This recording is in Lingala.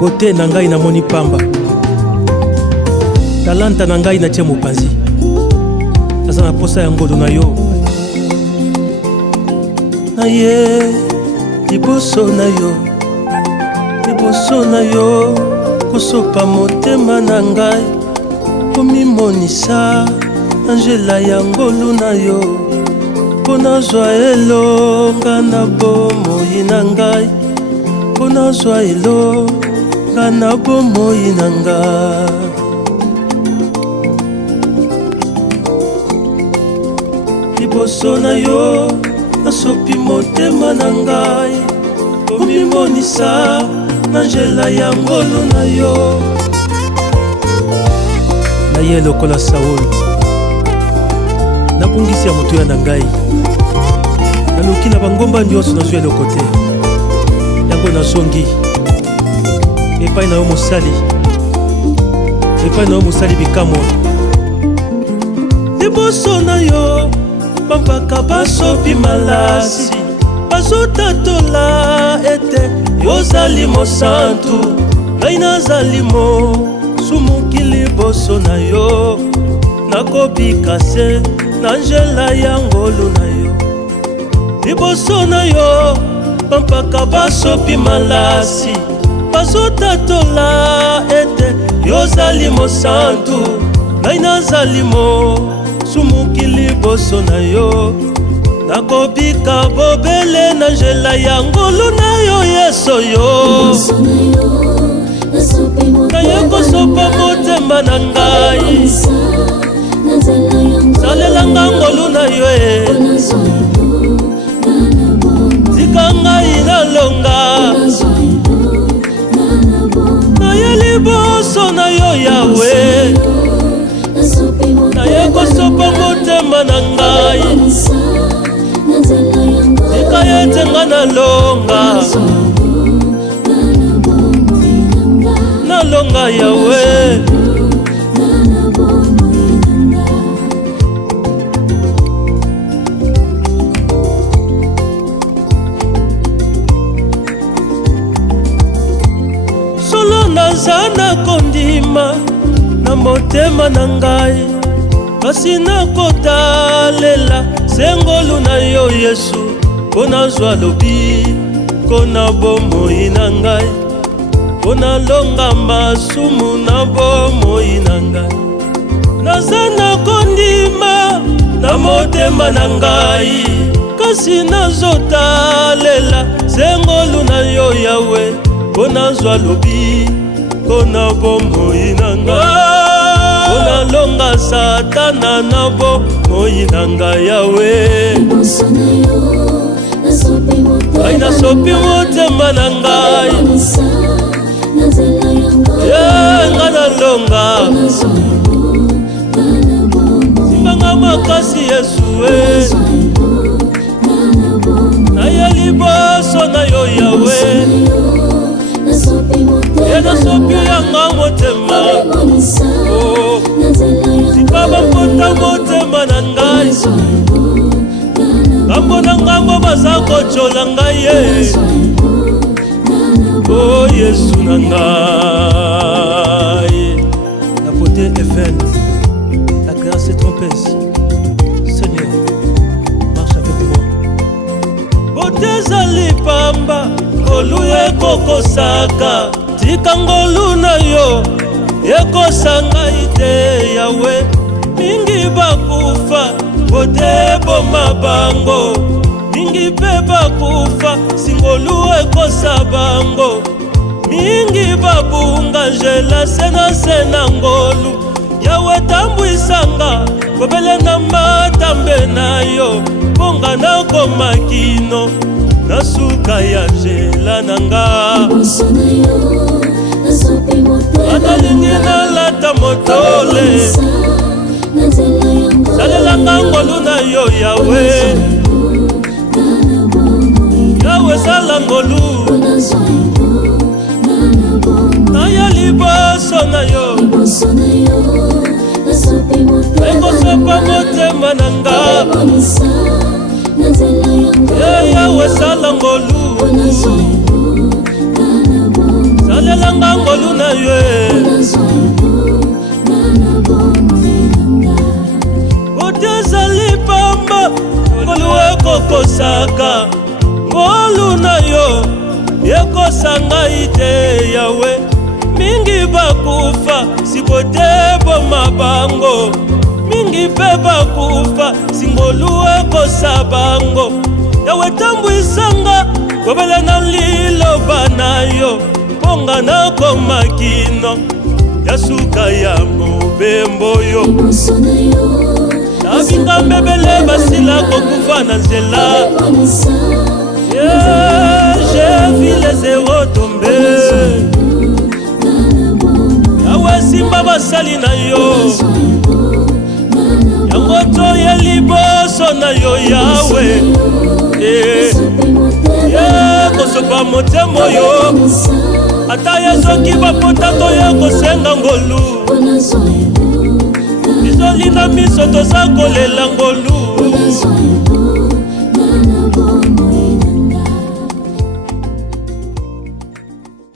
Bote na ngai namoni pamba, talanta na ngai natie mopanzi, naza na posa ya ngolu na yo. Naye liboso na yo, liboso na yo, kosopa motema na ngai, komimonisa na nzela ya ngolu na yo, pona zwa elonga na bomoi na ngai, pona zwa elonga na bomoi na ngai. Liboso na yo, nasopi motema na ngai, komimonisa na nzela ya ngolu na yo. Naye lokola Saul, napungisi ya motuya na ngai, naluki na bangomba nyonso nazwi eloko te, yango nazongi epai na yo mosali, epai na yo mosali bikamwa. Liboso na yo, bampaka basopi malasi, bazotatola ete yozali mosantu, ngai nazali mosumuki. Liboso na yo, nakobika se na nzela ya ngolu na yo. Liboso na yo, bampaka basopi malasi, bazotatola ete yozali mosantu, ngai nazali mosumuki. Liboso na yo, nakobika bobele na nzela ya ngolu na yo. Yeso yo, naye kosopa motema na ngai, salelanga ngolu na yo tika ngai nalonga. Naye liboso na yo Yawe, naye kosopa motema na ngai, tika yete nga nalonga, nalonga Yawe. Solo naza na kondima na motema na ngai, kasi nakotalela sengolu na yo Yesu, pona zwa lobiko na bomoi na ngai, pona longa masumu na bomoi na ngai. Naza na kondima na motema na ngai, kasi nazotalela sengolu na yo Yawe, pona zwa lobiko na bomoi na ngai, pona longa satana na bomoi na ngai Yawe. Ngai nasopi motema na ngai, nga nalonga, simbanga makasi Yesu naye liboso na yo Yawe, ye nasopi yanga motema, sibaba mpota motema na ngai, ngambo na ngambo baza kochola ngai ye. Oh Yesu na ngai. La beauté est vaine, la grâce est trompeuse. Seigneur, marche avec moi. Beauté zali pamba, ngolu ekokosaka, tika ngolu na yo ekosanga ite Yawe. Mingi bakufa, beauté boma bango, mingi pe bakufa, singolu ekosa bango. Mingi babunga njela sena ngolu, Yawe tambwisanga kobele na matambe na yo, ponga na komakino na suka ya njela nanga. Analingi nalata motole, salelanga ngolu na yo Yawe, Yawe sala ngolu, naye liboso na yo, ekosopa motema na nga, Yawe sala ngolu, yo otezali pamba ngolu ekokosaka ngolu na yo ekosanga ite yawe mingi bakufa sikoteboma bango mingi pe bakufa singolu ekosa bango yawe tambwisanga kobele na liloba na yo mponga nakoma kino ya suka ya mobembo yo nabinga mbebele basila kokufa na nzela j'ai vu les héros tomber yawe simba basali na yo yango toye liboso na yo yawe kosopa motema oyo ata yezoki bapota toye kosenga ngolu bizoli na miso toza kolela ngolu